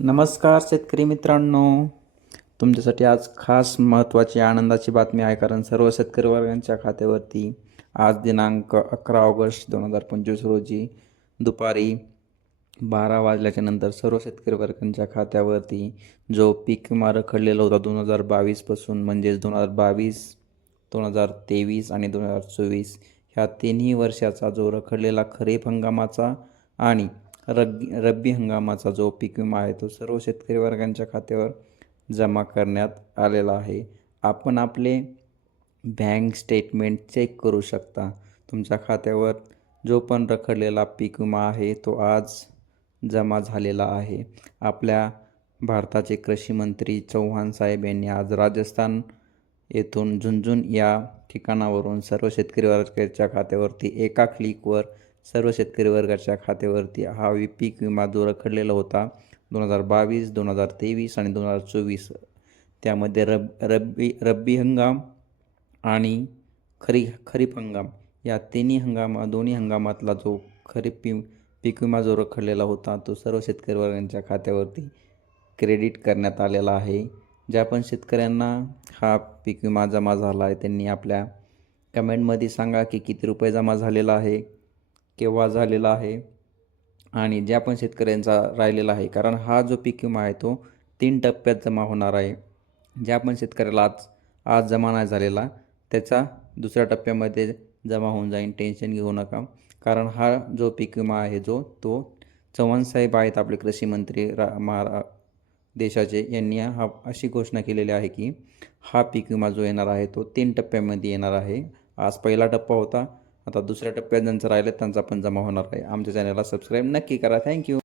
नमस्कार शेतकरी मित्रांनो. तुमच्यासाठी आज खास महत्त्वाची आनंदाची बातमी आहे कारण सर्व शेतकरी वर्गांच्या खात्यावरती आज दिनांक अकरा ऑगस्ट दोन हजार पंचवीस रोजी दुपारी बारा वाजल्याच्या नंतर सर्व शेतकरी वर्गांच्या खात्यावरती जो पीक विमा रखडलेला होता दोन हजार बावीसपासून म्हणजेच दोन हजार बावीस दोन हजार तेवीस आणि दोन हजार चोवीस ह्या तिन्ही वर्षाचा जो रखडलेला खरीप हंगामाचा आणि रब्बी रब्बी हंगामाचा जो पीक विमा आहे तो सर्व शेतकरी वर्गांच्या खात्यावर जमा करण्यात आलेला आहे. आपण आपले बँक स्टेटमेंट चेक करू शकता. तुमच्या खात्यावर जो पण रखडलेला पीक विमा आहे तो आज जमा झालेला आहे. आपल्या भारताचे कृषी मंत्री चौहान साहेब यांनी आज राजस्थान येथून झुंझुन या ठिकाणावरून सर्व शेतकरी वर्गाच्या खात्यावरती एका क्लिकवर सर्व शेतकरी वर्गाच्या खात्यावरती हा वि पीक विमा जो रखडलेला होता. दोन हजार बावीस दोन हजार तेवीस आणि दोन हजार चोवीस. त्यामध्ये रब रब्बी रब्बी हंगाम आणि खरी खरीप हंगाम या तिन्ही हंगामा दोन्ही हंगामातला जो खरीप पी पीक विमा जो रखडलेला होता तो सर्व शेतकरी वर्गांच्या खात्यावरती क्रेडिट करण्यात आलेला आहे. ज्या पण शेतकऱ्यांना हा पीक विमा जमा झाला आहे त्यांनी आपल्या कमेंटमध्ये सांगा की किती रुपये जमा झालेला आहे. केव्हा झालेला आहे आणि ज्या पण शेतकऱ्यांचा राहिलेला आहे. कारण हा जो पीक विमा आहे तो तीन टप्प्यात जमा होणार आहे. ज्या पण शेतकऱ्याला आज आज जमा नाही झालेला त्याचा दुसऱ्या टप्प्यामध्ये जमा होऊन जाईल. टेन्शन घेऊ नका. कारण हा जो पीक विमा आहे जो तो चव्हाणसाहेब आहेत आपले कृषी मंत्री रा महारा देशाचे. यांनी हा अशी घोषणा केलेली आहे की हा पीक विमा जो येणार आहे तो तीन टप्प्यामध्ये येणार आहे. आज पहिला टप्पा होता. आता दुसऱ्या टप्प्यात ज्यांचं राहिलं त्यांचा पण जमा होणार आहे. आमच्या चॅनलला सबस्क्राईब नक्की करा. थँक्यू